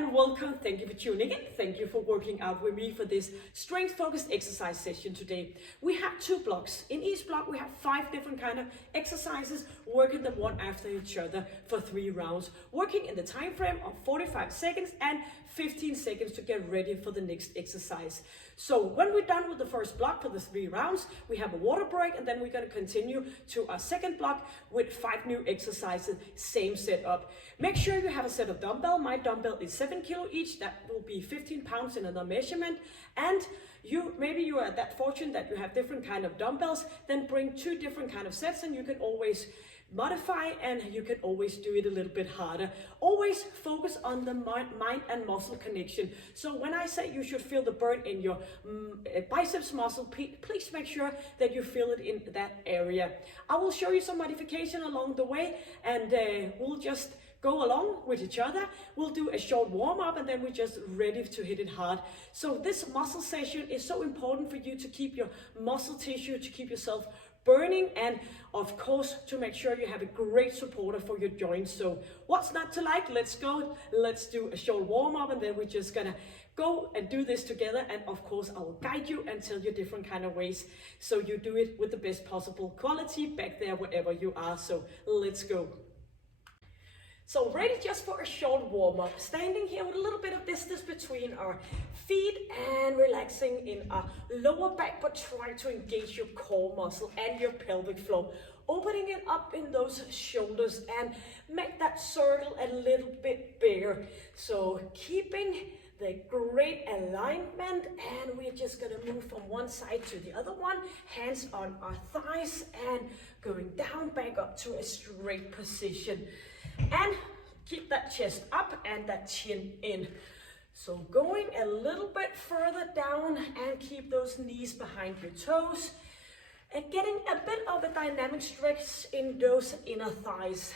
and welcome. Thank you for tuning in. Thank you for working out with me for this strength focused exercise session today. We have 2 blocks. In each block we have 5 different kind of exercises, working them one after each other for 3 rounds, working in the time frame of 45 seconds and 15 seconds to get ready for the next exercise. So when we're done with the first block for the 3 rounds, we have a water break, and then we're going to continue to our second block with 5 new exercises, same setup. Make sure you have a set of dumbbell. My dumbbell is 7 kilo each. That will be 15 pounds in another measurement. And maybe you are that fortunate that you have different kind of dumbbells, then bring 2 different kind of sets, and you can always modify, and you can always do it a little bit harder. Always focus on the mind and muscle connection. So when I say you should feel the burn in your biceps muscle, please make sure that you feel it in that area. I will show you some modification along the way, and we'll just go along with each other. We'll do a short warm-up, and then we're just ready to hit it hard. So this muscle session is so important for you to keep your muscle tissue, to keep yourself burning, and of course to make sure you have a great supporter for your joints. So what's not to like? Let's go. Let's do a short warm-up, and then we're just gonna go and do this together. And of course I will guide you and tell you different kind of ways so you do it with the best possible quality back there wherever you are. So let's go. So ready just for a short warm-up, standing here with a little bit of distance between our feet and relaxing in our lower back, but try to engage your core muscle and your pelvic floor, opening it up in those shoulders and make that circle a little bit bigger. So keeping the great alignment, and we're just gonna move from one side to the other one, hands on our thighs and going down, back up to a straight position. And keep that chest up and that chin in. So going a little bit further down and keep those knees behind your toes. And getting a bit of a dynamic stretch in those inner thighs.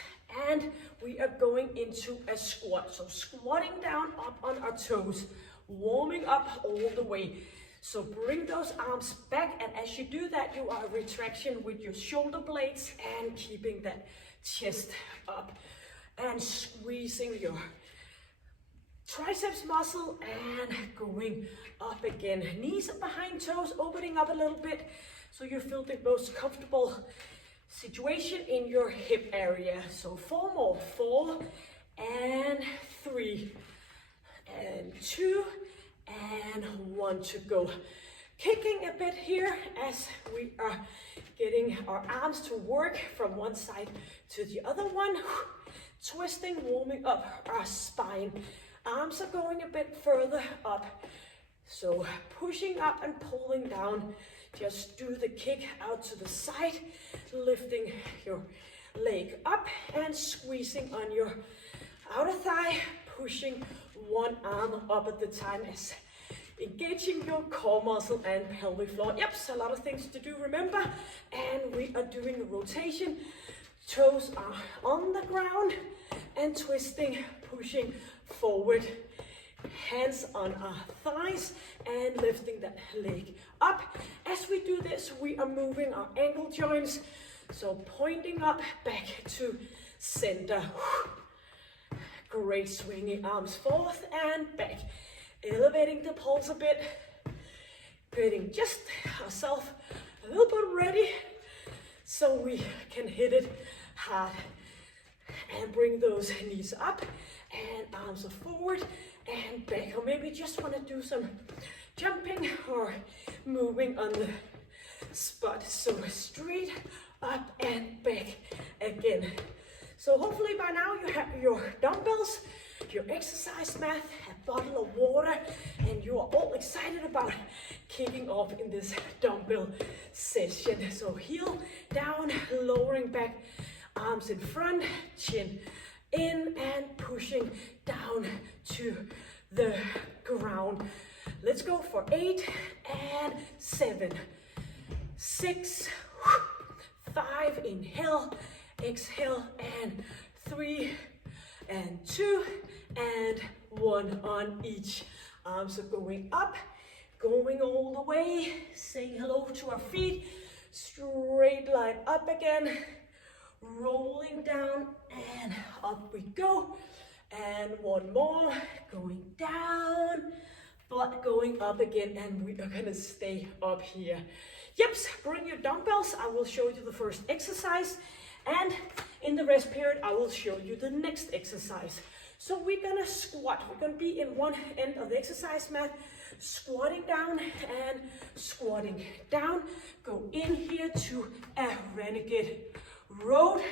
And we are going into a squat. So squatting down up on our toes, warming up all the way. So bring those arms back, and as you do that, you are retraction with your shoulder blades and keeping that chest up. And squeezing your triceps muscle and going up again. Knees behind toes, opening up a little bit so you feel the most comfortable situation in your hip area. So 4 more, 4 and 3 and 2 and 1 to go. Kicking a bit here as we are getting our arms to work from one side to the other one. Twisting, warming up our spine. Arms are going a bit further up. So pushing up and pulling down. Just do the kick out to the side, lifting your leg up and squeezing on your outer thigh, pushing one arm up at the time as engaging your core muscle and pelvic floor. Yep, so a lot of things to do, remember. And we are doing a rotation. Toes are on the ground and twisting, pushing forward. Hands on our thighs and lifting that leg up. As we do this, we are moving our ankle joints. So pointing up, back to center. Great, swinging arms forth and back. Elevating the pulse a bit. Getting just ourselves a little bit ready so we can hit it hard. And bring those knees up and arms are forward and back. Or maybe just want to do some jumping or moving on the spot. So straight up and back again. So hopefully by now you have your dumbbells, your exercise mat, a bottle of water, and you are all excited about kicking off in this dumbbell session. So heel down, lowering back, arms in front, chin in, and pushing down to the ground. Let's go for 8 and 7, 6, 5, inhale, exhale, and 3 and 2 and 1 on each. Arms are going up, going all the way, saying hello to our feet, straight line up again, rolling down and up we go, And one more, going down, but going up again, and we are gonna stay up here. Yep, bring your dumbbells. I will show you the first exercise, and in the rest period, I will show you the next exercise. So we're gonna squat. We're gonna be in one end of the exercise mat, squatting down and squatting down. Go in here to a renegade road,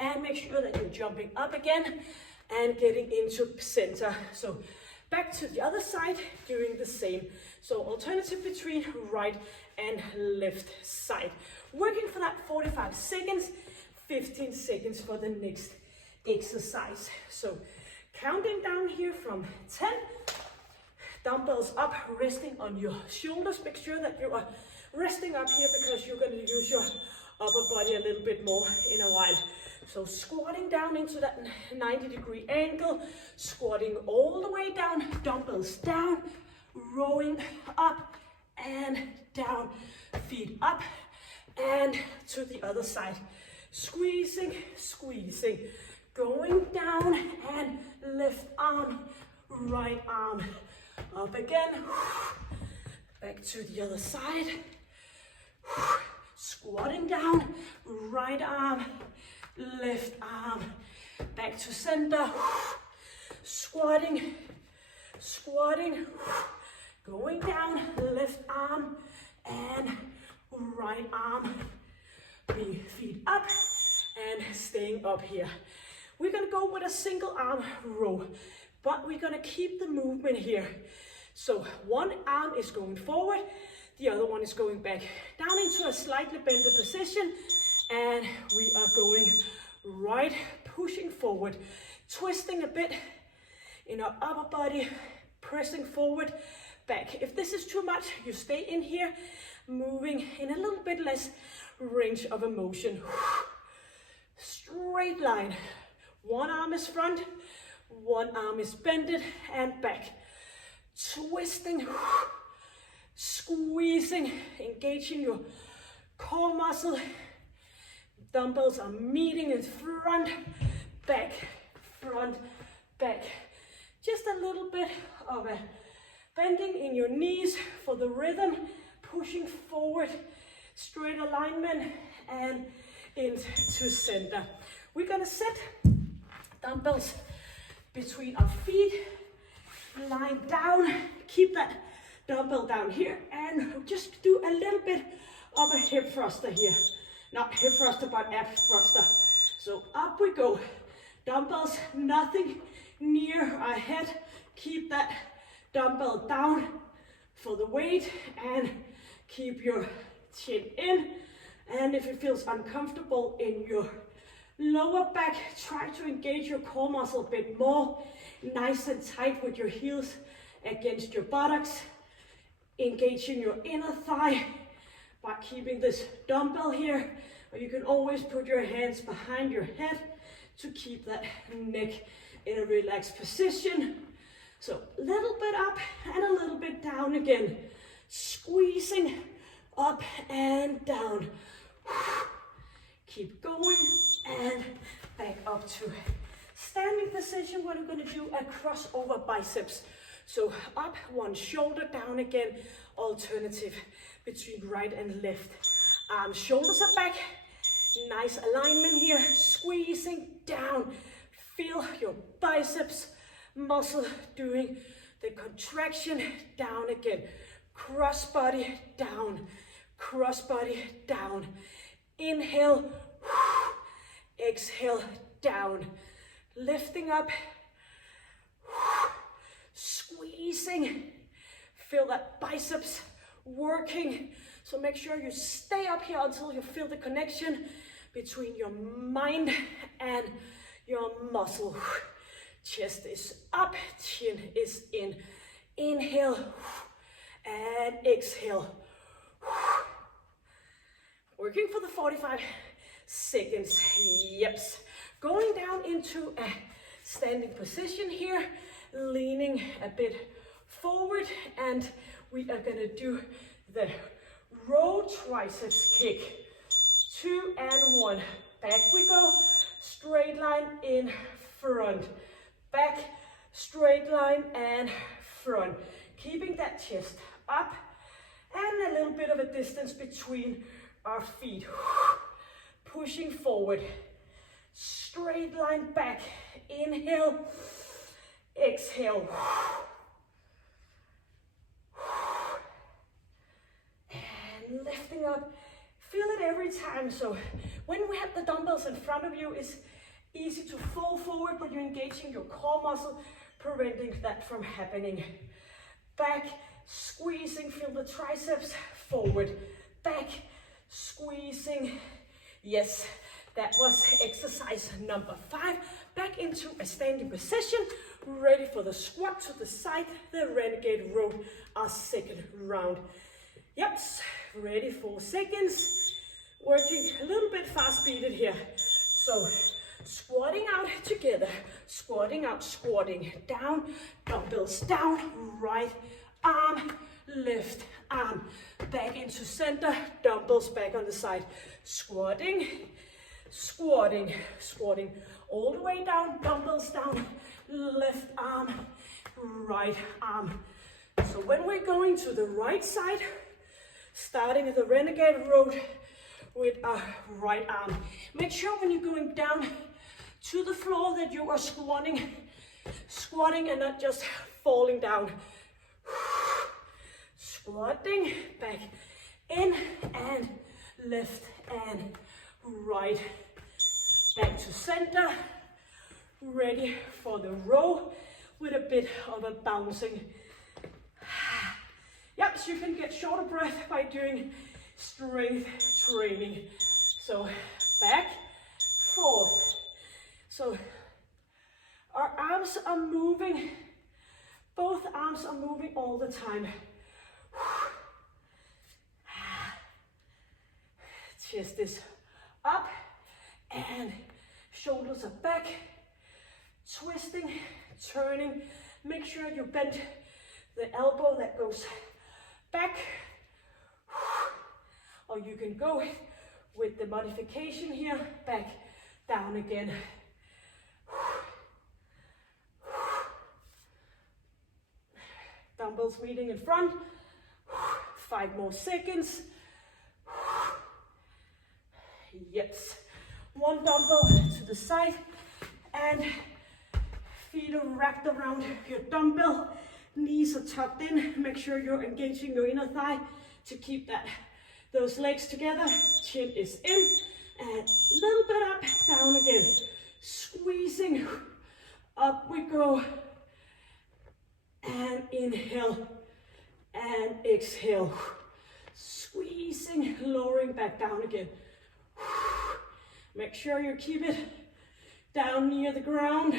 and make sure that you're jumping up again and getting into center. So back to the other side, doing the same. So alternative between right and left side. Working for that 45 seconds, 15 seconds for the next exercise. So counting down here from 10, dumbbells up, resting on your shoulders. Make sure that you are resting up here because you're going to use your upper body a little bit more in a while. So squatting down into that 90-degree angle, squatting all the way down, dumbbells down, rowing up and down, feet up and to the other side. Squeezing, squeezing, going down and left arm, right arm, up again, back to the other side, squatting down, right arm, left arm, back to center, squatting, squatting, going down, left arm and right arm, feet up and staying up here. We're gonna go with a single arm row, but we're gonna keep the movement here. So one arm is going forward, the other one is going back down into a slightly bended position, and we are going right, pushing forward, twisting a bit in our upper body, pressing forward, back. If this is too much, you stay in here, moving in a little bit less range of motion. Straight line. One arm is front, one arm is bended and back. Twisting, squeezing, engaging your core muscle. Dumbbells are meeting in front, back, just a little bit of a bending in your knees for the rhythm, pushing forward, straight alignment and into center. We're gonna set dumbbells between our feet, lying down, keep that dumbbell down here, and just do a little bit of a hip thruster here. Not hip thruster, but ab thruster. So up we go. Dumbbells, nothing near our head. Keep that dumbbell down for the weight and keep your chin in. And if it feels uncomfortable in your lower back, try to engage your core muscle a bit more. Nice and tight with your heels against your buttocks. Engaging your inner thigh by keeping this dumbbell here. Or you can always put your hands behind your head to keep that neck in a relaxed position. So a little bit up and a little bit down again. Squeezing up and down. Keep going and back up to standing position. What we're going to do a crossover biceps. So up, one shoulder, down again. Alternative between right and left. Arms, shoulders are back. Nice alignment here. Squeezing down. Feel your biceps muscle doing the contraction. Down again. Cross body down. Cross body down. Inhale. Exhale down. Lifting up. Squeezing. Feel that biceps working. So make sure you stay up here until you feel the connection between your mind and your muscle. Chest is up, chin is in. Inhale and exhale. Working for the 45 seconds. Yep. Going down into a standing position here, leaning a bit forward, and we are gonna do the row triceps kick. 2 and 1. Back we go. Straight line in front. back, straight line, and front. Keeping that chest up, and a little bit of a distance between our feet. Pushing forward. Straight line back. Inhale, exhale. And lifting up. Feel it every time. So when we have the dumbbells in front of you, it's easy to fall forward, but you're engaging your core muscle, preventing that from happening. Back, squeezing, feel the triceps, forward, back, squeezing. Yes, that was exercise number 5. Back into a standing position, ready for the squat to the side, the Renegade row, our second round. Yep, ready, 4 seconds. Working a little bit fast-beated here. So, squatting out together, squatting out, squatting down, dumbbells down, right arm, left arm, back into center, dumbbells back on the side, squatting, squatting, squatting, all the way down, dumbbells down, left arm, right arm. So when we're going to the right side, starting at the Renegade row with our right arm, make sure when you're going down to the floor that you are squatting and not just falling down. Squatting, back in and left and right. Back to center, ready for the row with a bit of a bouncing. Yep, so you can get shorter breath by doing strength training. So back, forth. So our arms are moving, both arms are moving all the time. Chest is up and shoulders are back, twisting, turning. Make sure you bend the elbow that goes back, or you can go with the modification here, back, down again. Dumbbells meeting in front. 5 more seconds. Yes. 1 dumbbell to the side and feet are wrapped around your dumbbell. Knees are tucked in. Make sure you're engaging your inner thigh to keep those legs together. Chin is in and a little bit up, down again. Squeezing. Up we go. And inhale and exhale. Squeezing, lowering back down again. Make sure you keep it down near the ground.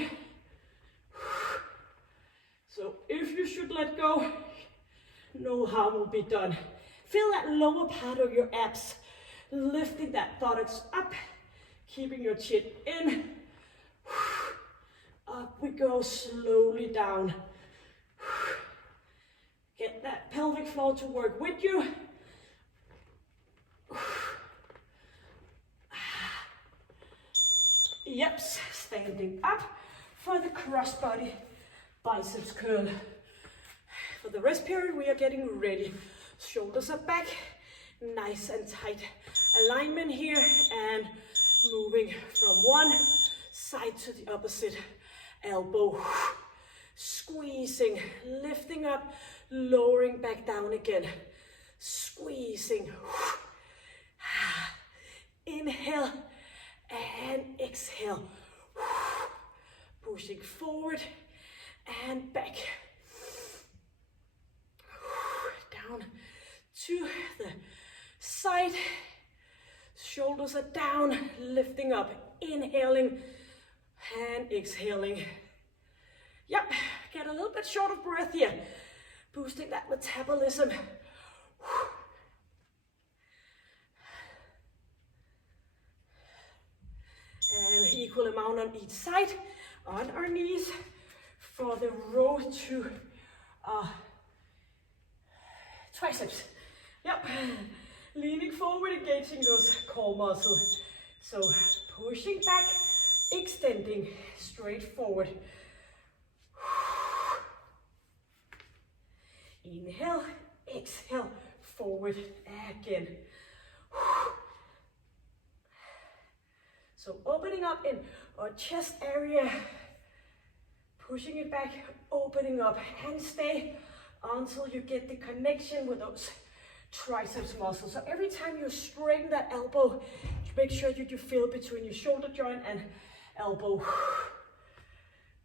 So if you should let go, no harm will be done. Feel that lower part of your abs, lifting that buttocks up, keeping your chin in. Up we go, slowly down. Get that pelvic floor to work with you. Yep, standing up for the crossbody biceps curl. For the rest period, we are getting ready. Shoulders are back, nice and tight alignment here, and moving from one side to the opposite elbow. Squeezing, lifting up, lowering back down again. Squeezing. Inhale and exhale. Pushing forward and back. Down to the side. Shoulders are down, lifting up, inhaling and exhaling. Yep, get a little bit short of breath here. Boosting that metabolism. And equal amount on each side, on our knees for the row to triceps. Yep, leaning forward, engaging those core muscles. So pushing back, extending straight forward. Inhale, exhale, forward again. So opening up in our chest area, pushing it back, opening up, and stay until you get the connection with those triceps muscles. So every time you straighten that elbow, make sure that you feel between your shoulder joint and elbow.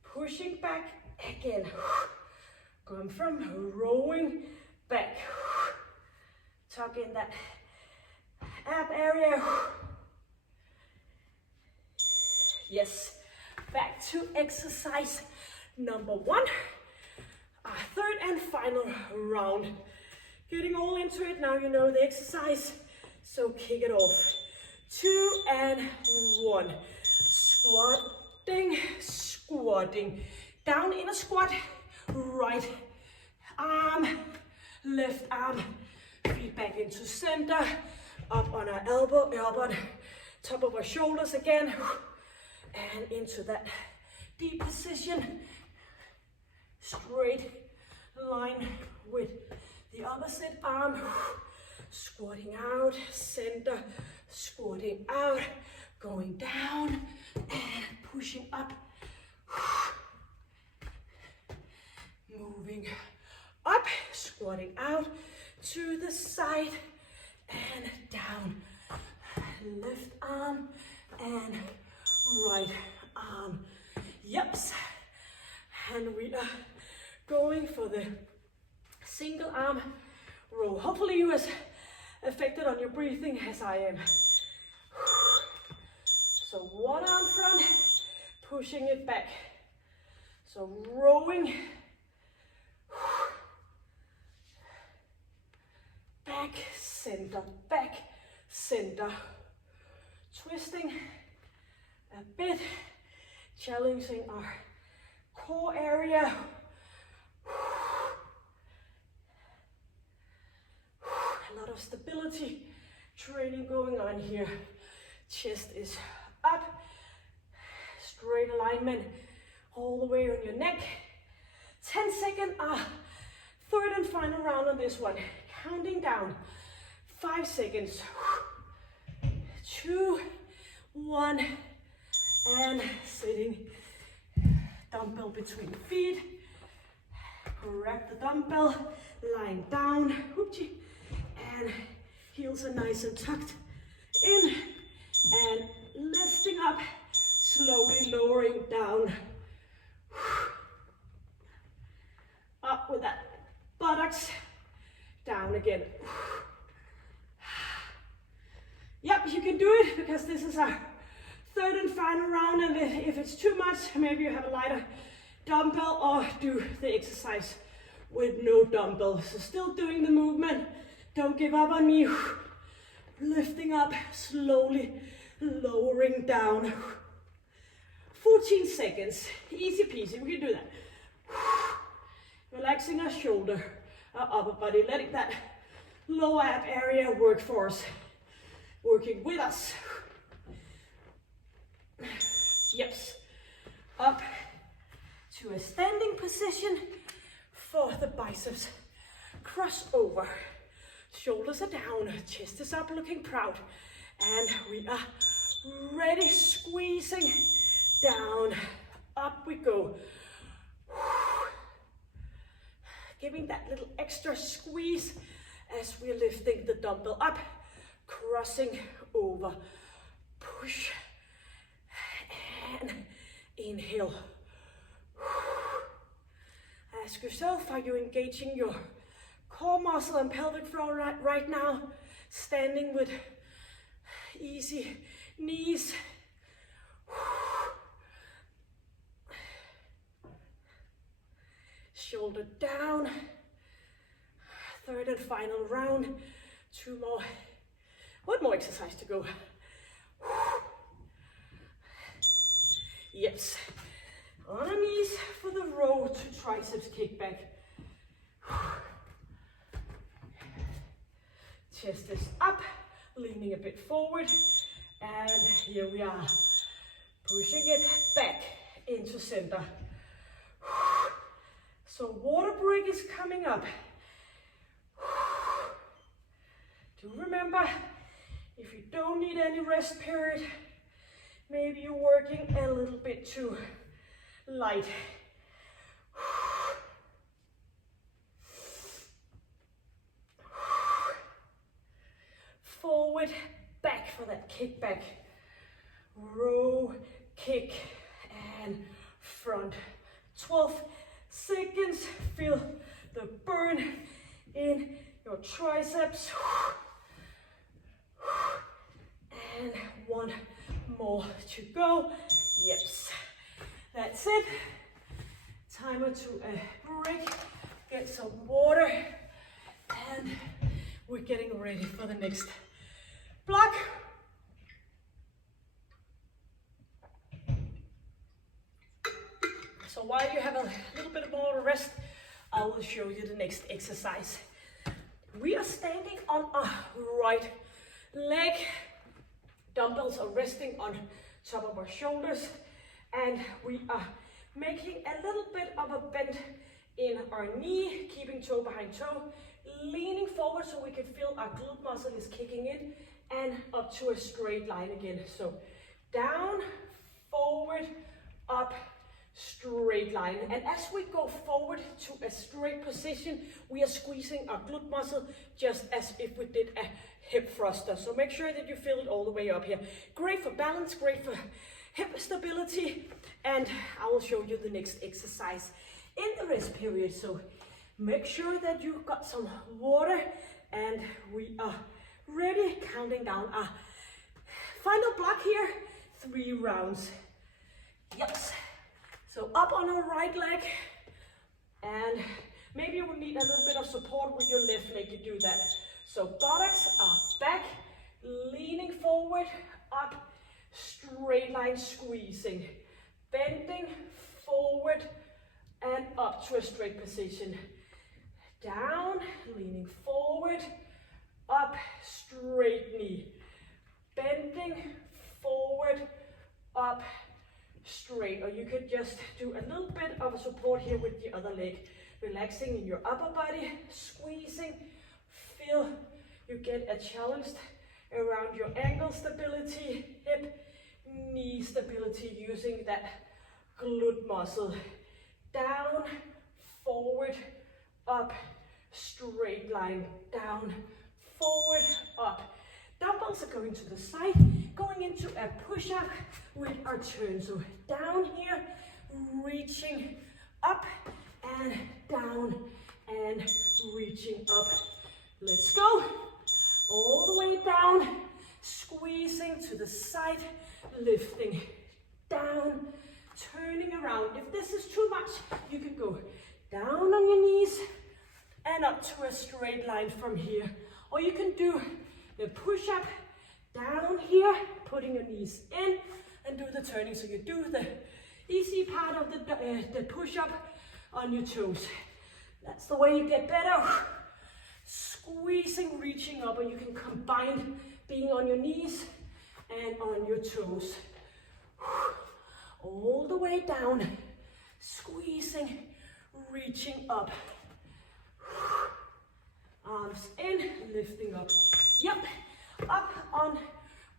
Pushing back again. Going from rowing back. Tuck in that ab area. Yes, back to exercise number 1. Our third and final round. Getting all into it, now you know the exercise, so kick it off. 2 and 1. Squatting, squatting. Down in a squat, right arm, left arm, feet back into center, up on our elbow, up on top of our shoulders again, and into that deep position, straight line with the opposite arm, squatting out, center, squatting out, going down, and pushing up, moving up, squatting out to the side, and down, left arm, and right arm. Yeps. And we are going for the single arm row. Hopefully you're as affected on your breathing as I am. So one arm front, pushing it back. So rowing back, center, twisting a bit, challenging our core area. A lot of stability training going on here. Chest is up, straight alignment all the way on your neck. 10-second, third and final round on this one. Counting down, 5 seconds. 2, 1, and sitting. Dumbbell between feet. Grab the dumbbell, lying down, and heels are nice and tucked in, and lifting up, slowly lowering down. Up with that buttocks, down again. Yep, you can do it because this is our third and final round, and if it's too much, maybe you have a lighter dumbbell or do the exercise with no dumbbell. So still doing the movement, don't give up on me. Lifting up, slowly lowering down. 14 seconds, easy peasy, we can do that. Relaxing our shoulder, our upper body, letting that lower ab area work for us, working with us. Yes, up to a standing position for the biceps. Cross over, shoulders are down, chest is up, looking proud, and we are ready, squeezing down, up we go. Giving that little extra squeeze as we're lifting the dumbbell up, crossing over, push, and inhale. Ask yourself, are you engaging your core muscle and pelvic floor right now? Standing with easy knees. Shoulder down. Third and final round. 2 more. 1 more exercise to go. Yes. On our knees for the row to triceps kickback. Chest is up, leaning a bit forward, and here we are, pushing it back into center. So water break is coming up, Do remember, if you don't need any rest period, maybe you're working a little bit too light. Forward, back for that kickback. Row, kick, and front. 12 seconds. Feel the burn in your triceps. And one more to go. Yes, that's it. Timer to a break. Get some water. And we're getting ready for the next block. So while you have a little bit more rest, I will show you the next exercise. We are standing on our right leg. Dumbbells are resting on top of our shoulders, and we are making a little bit of a bend in our knee, keeping toe behind toe, leaning forward so we can feel our glute muscle is kicking in, and up to a straight line again. So down, forward, up, straight line. And as we go forward to a straight position, we are squeezing our glute muscle just as if we did a hip thruster. So make sure that you feel it all the way up here. Great for balance, great for hip stability. And I will show you the next exercise in the rest period. So make sure that you've got some water, and we are ready, counting down our final block here, 3 rounds. Yes. So up on our right leg, and maybe you will need a little bit of support with your left leg to do that. So buttocks are back, leaning forward, up, straight line squeezing, bending forward and up to a straight position. Down, leaning forward, up, straight knee, bending forward, up, straight. Or you could just do a little bit of support here with the other leg, relaxing in your upper body, squeezing. Feel you get a challenge around your ankle stability, hip, knee stability, using that glute muscle. Down, forward, up, straight line, down, forward, up. Dumbbells are going to the side, going into a push-up with our turn. So down here, reaching up and down and reaching up. Let's go. All the way down, squeezing to the side, lifting down, turning around. If this is too much, you can go down on your knees and up to a straight line from here. Or you can do the push-up down here, putting your knees in, and do the turning. So you do the easy part of the push-up on your toes. That's the way you get better. Squeezing, reaching up, and you can combine being on your knees and on your toes. All the way down, squeezing, reaching up. Arms in, lifting up. Yep, up on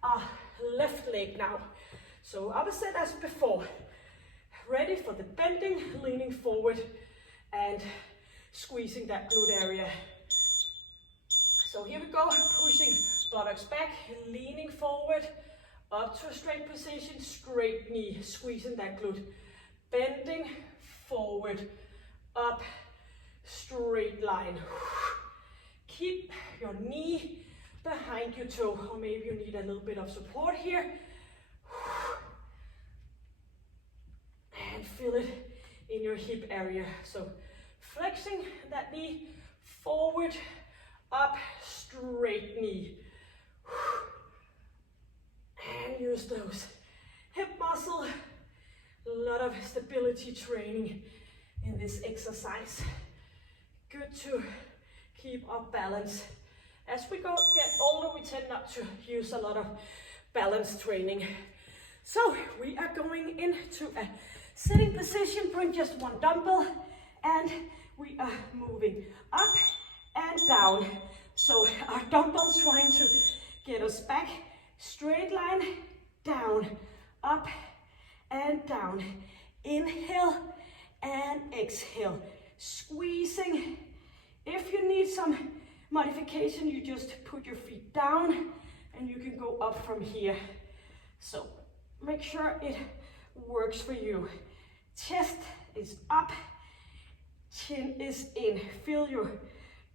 our left leg now. So opposite as before. Ready for the bending, leaning forward and squeezing that glute area. So here we go, pushing buttocks back, leaning forward, up to a straight position, straight knee, squeezing that glute. Bending forward, up, straight line. Keep your knee behind your toe, or maybe you need a little bit of support here. And feel it in your hip area. So flexing that knee forward, up, straight knee. And use those hip muscle. A lot of stability training in this exercise. Good to keep our balance. As we get older, we tend not to use a lot of balance training. So we are going into a sitting position. Bring just one dumbbell, and we are moving up and down. So our dumbbells trying to get us back. Straight line, down, up and down. Inhale and exhale. Squeezing. If you need some modification, you just put your feet down and you can go up from here. So make sure it works for you. Chest is up, chin is in. Feel your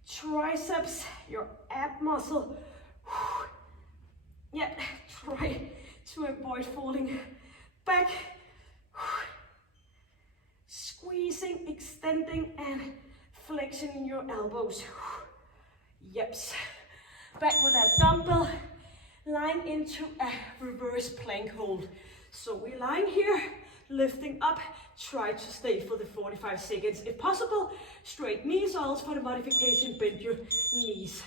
triceps, your ab muscle. Yeah, try to avoid falling back. Squeezing, extending, and flexing your elbows. Yeps. Back with that dumbbell. Lying into a reverse plank hold. So we're lying here, lifting up. Try to stay for the 45 seconds. If possible, straight knees. Also for the modification, bend your knees.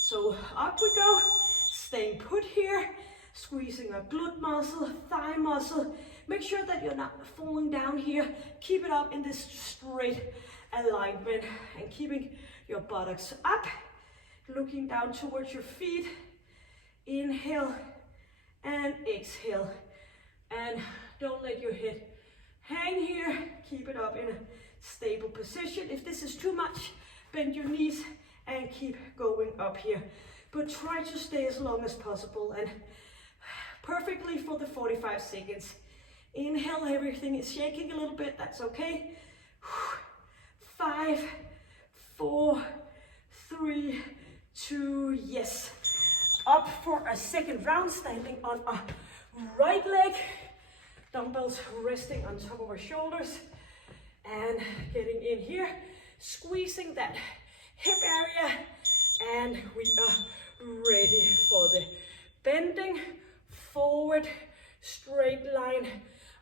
So up we go. Staying put here. Squeezing our glute muscle, thigh muscle. Make sure that you're not falling down here. Keep it up in this straight alignment and keeping your buttocks up. Looking down towards your feet. Inhale and exhale. And don't let your head hang here. Keep it up in a stable position. If this is too much, bend your knees and keep going up here. But try to stay as long as possible and perfectly for the 45 seconds. Inhale, everything is shaking a little bit, that's okay. 5, 4, 3, 2, yes. Up for a second round, standing on our right leg. Dumbbells resting on top of our shoulders. And getting in here, squeezing that hip area. And we are ready for the bending, forward, straight line,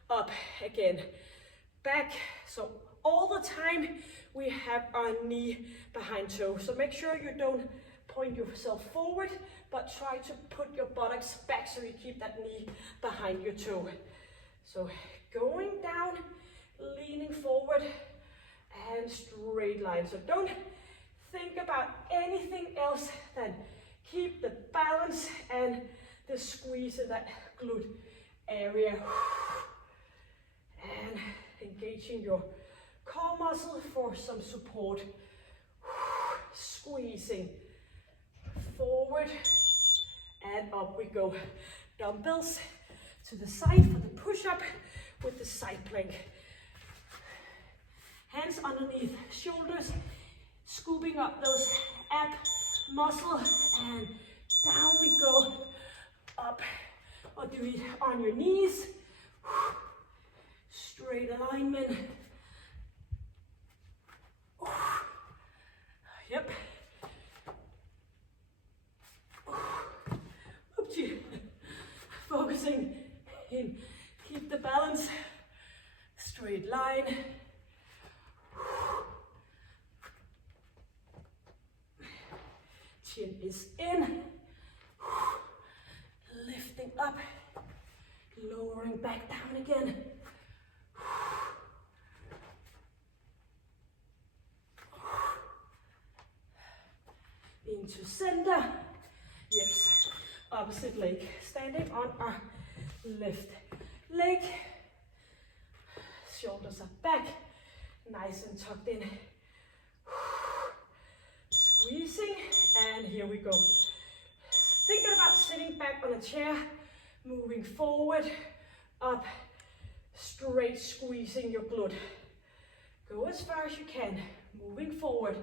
up again, back. So all the time we have our knee behind toe. So make sure you don't point yourself forward, but try to put your buttocks back so you keep that knee behind your toe. So going down, leaning forward, and straight line. So don't think about anything else than keep the balance and the squeeze in that glute area. And engaging your core muscle for some support. Squeezing forward and up we go. Dumbbells to the side for the push-up with the side plank. Hands underneath shoulders, scooping up those ab muscle and down we go. Up or do it on your knees. Straight alignment. Yep. Up to you. Focusing in, keep the balance. Straight line. Chin is in. Lifting up. Lowering back down again. Into center. Yes. Opposite leg. Standing on our left leg. Shoulders are back. Nice and tucked in. Squeezing. And here we go. Thinking about sitting back on a chair. Moving forward. Up. Straight squeezing your glute. Go as far as you can. Moving forward.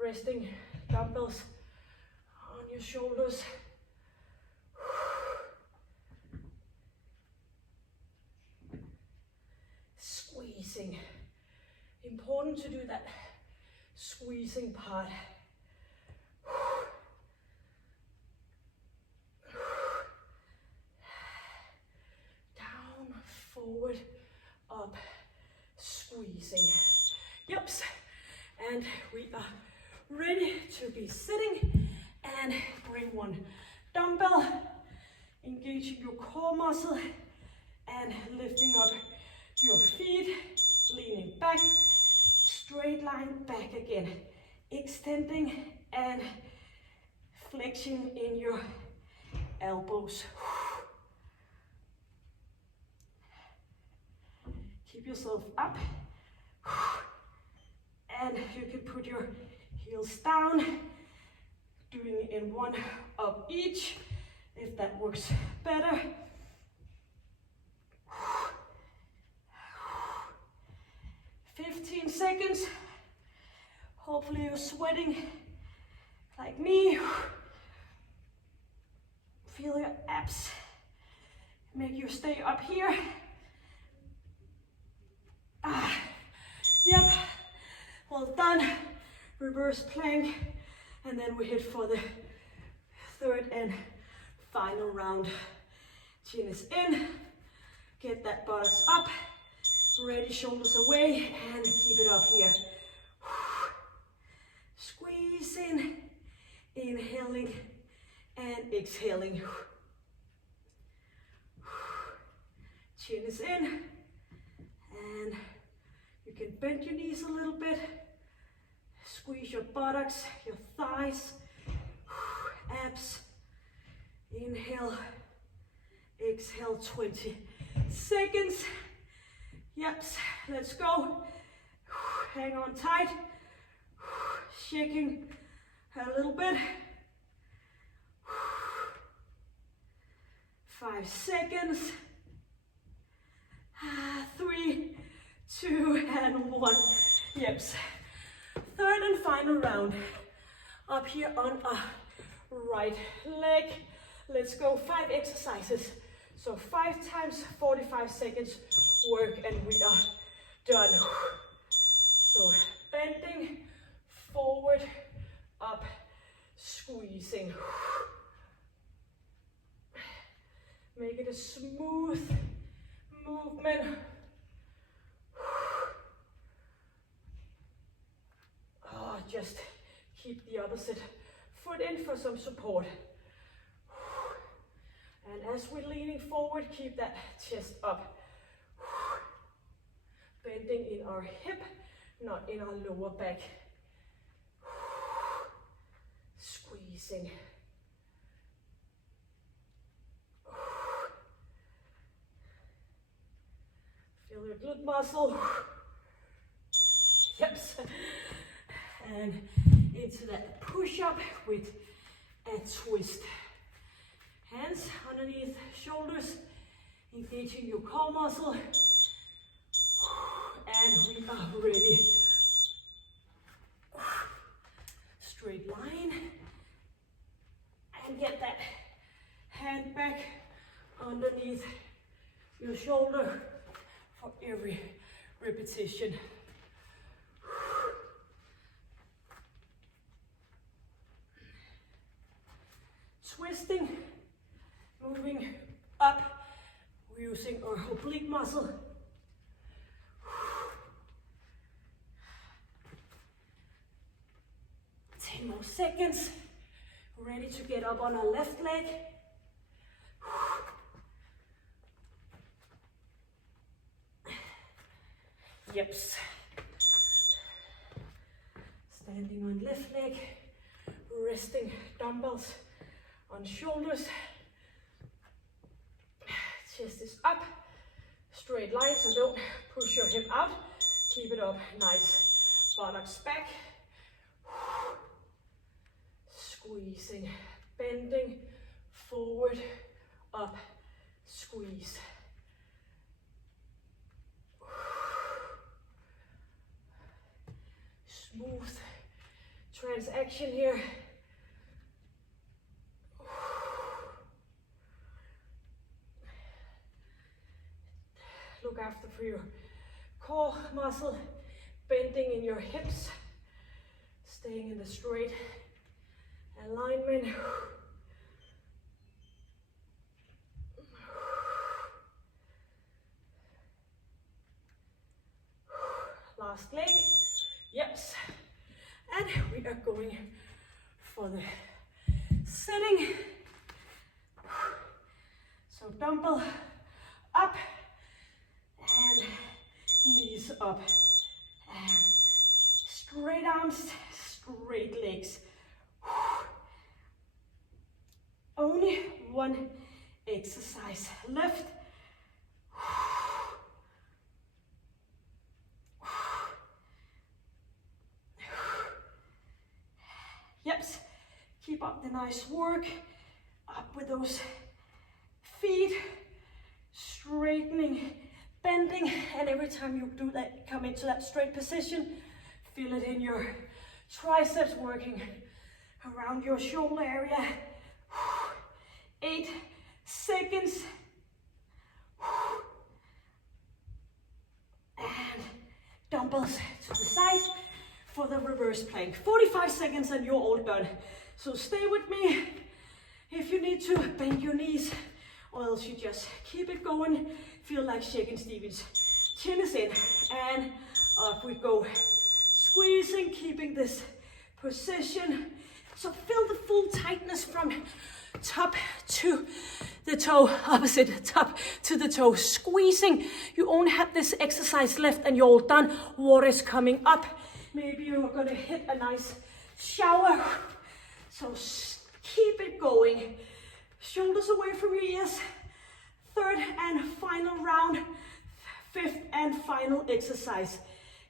Resting dumbbells on your shoulders. Squeezing. Important to do that squeezing part. Down, forward, up, squeezing. Yep. And we are ready to be sitting, and bring one dumbbell, engaging your core muscle and lifting up your feet. leaning back, straight line back again, extending and flexing in your elbows. Keep yourself up, and you can put your heels down, doing it in one of each, if that works better. 15 seconds. Hopefully you're sweating like me. Feel your abs. Make you stay up here. Yep, well done. Reverse plank, and then we hit for the third and final round. Chin is in, get that buttocks up, ready, shoulders away, and keep it up here. Squeeze in, inhaling and exhaling. Chin is in, and you can bend your knees a little bit. Squeeze your buttocks, your thighs, abs. Inhale, exhale, 20 seconds. Yep, let's go. Hang on tight. Shaking a little bit. 5 seconds. 3, 2, and 1. Yep. Third and final round. Up here on our right leg. Let's go 5 exercises. So 5 times 45 seconds work, and we are done. So bending, forward, up, squeezing. Make it a smooth movement. Just keep the opposite foot in for some support. And as we're leaning forward, keep that chest up. Bending in our hip, not in our lower back. Squeezing. Feel your glute muscle. Yep. And into that push-up with a twist. Hands underneath shoulders, engaging your core muscle. And we are ready. Straight line. And get that hand back underneath your shoulder for every repetition. Twisting, moving up, using our oblique muscle. 10 more seconds. Ready to get up on our left leg. Yep. Standing on left leg, resting dumbbells on shoulders. Chest is up, straight line, so don't push your hip out. Keep it up, nice. Buttocks back. Squeezing, bending, forward, up, squeeze. Smooth transaction here. Look after for your core muscle, bending in your hips, staying in the straight alignment. Last leg. Yes. And we are going for the sitting. So dumbbell up and knees up. And straight arms, straight legs. Only one exercise left. Yep, keep up the nice work. Up with those feet, straightening, bending, and every time you do that, come into that straight position, feel it in your triceps working around your shoulder area. 8 seconds. And dumbbells to the side for the reverse plank. 45 seconds and you're all done. So stay with me. If you need to, bend your knees, or else you just keep it going. Feel like shaking Stevens. Chin is in, and up we go. Squeezing, keeping this position. So feel the full tightness from top to the toe, opposite top to the toe. Squeezing. You only have this exercise left and you're all done. Water is coming up. Maybe you're gonna hit a nice shower. So keep it going. Shoulders away from your ears. Third and final round. Fifth and final exercise.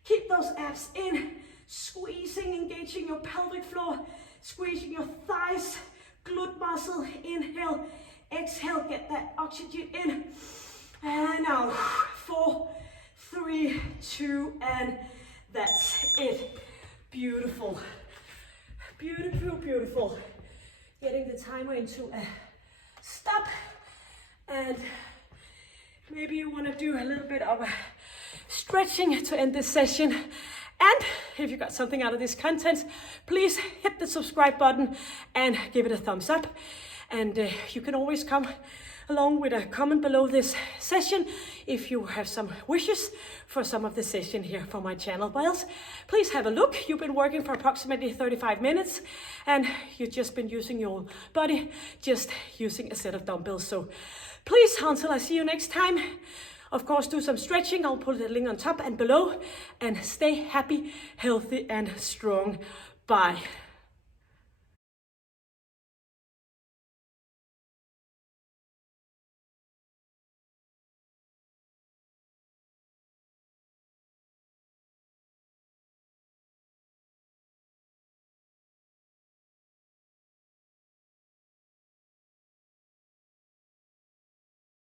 Keep those abs in. Squeezing, engaging your pelvic floor. Squeezing your thighs. Glute muscle. Inhale. Exhale. Get that oxygen in. And out. 4, 3, 2, and that's it. Beautiful. Beautiful, beautiful. Getting the timer into a stop, and maybe you want to do a little bit of a stretching to end this session. And if you got something out of this content, please hit the subscribe button and give it a thumbs up. And you can always come along with a comment below this session if you have some wishes for some of the session here for my channel. But else, please have a look. You've been working for approximately 35 minutes and you've just been using your body, just using a set of dumbbells. So please, until I see you next time, of course, do some stretching. I'll put the link on top and below, and stay happy, healthy, and strong. Bye.